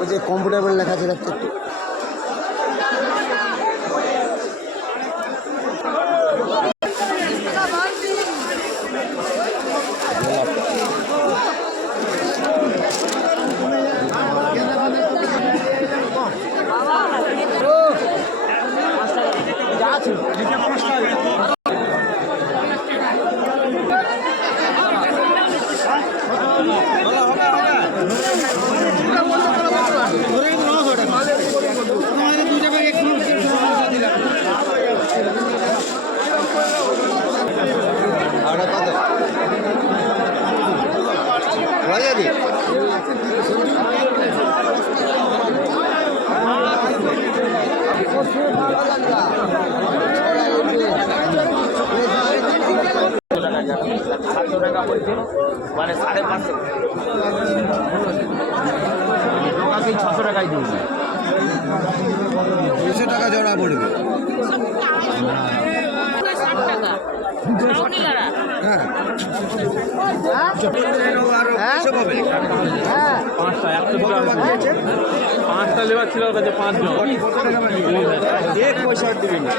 ওই যে কমফোর্টেবল লেখা আছে দেখতে একটু মানে 550 600 টাকায় দিয়েছি 200 টাকা জোড়া পড়বে পাঁচটা লেবার ছিল ওর কাছে 5 জন এক পয়সা দিবি না